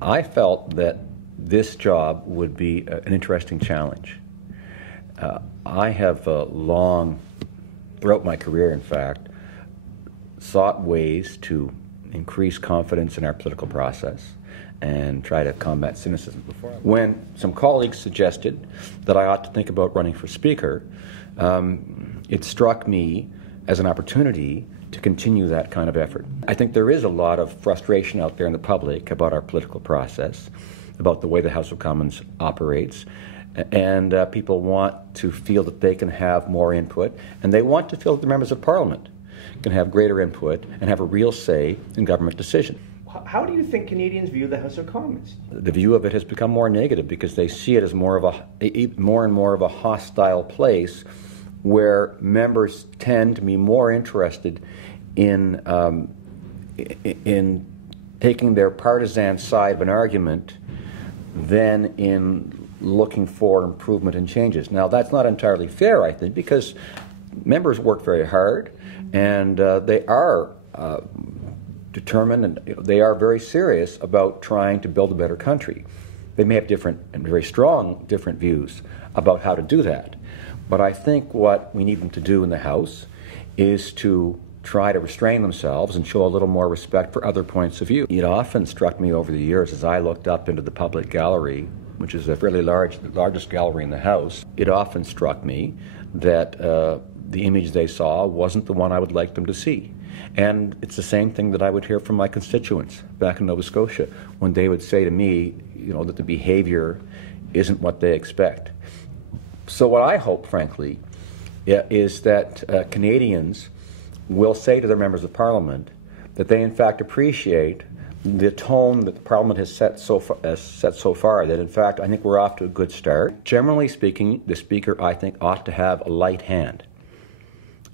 I felt that this job would be an interesting challenge. I have long, throughout my career in fact, sought ways to increase confidence in our political process and try to combat cynicism. When some colleagues suggested that I ought to think about running for Speaker, it struck me as an opportunity to continue that kind of effort. I think there is a lot of frustration out there in the public about our political process, about the way the House of Commons operates, and people want to feel that they can have more input, and they want to feel that the members of Parliament can have greater input and have a real say in government decisions. How do you think Canadians view the House of Commons? The view of it has become more negative because they see it as more and more of a hostile place where members tend to be more interested in taking their partisan side of an argument than in looking for improvement and changes. Now, that's not entirely fair, I think, because members work very hard and they are determined and they are very serious about trying to build a better country. They may have different and very strong different views about how to do that. But I think what we need them to do in the House is to try to restrain themselves and show a little more respect for other points of view. It often struck me over the years as I looked up into the public gallery, which is a fairly large, the largest gallery in the House, it often struck me that the image they saw wasn't the one I would like them to see. And it's the same thing that I would hear from my constituents back in Nova Scotia when they would say to me, you know, that the behavior isn't what they expect. So what I hope, frankly, is that Canadians will say to their members of Parliament that they in fact appreciate the tone that the Parliament has set so far, that in fact I think we're off to a good start. Generally speaking, the Speaker, I think, ought to have a light hand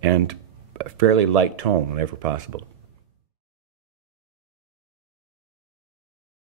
and a fairly light tone whenever possible.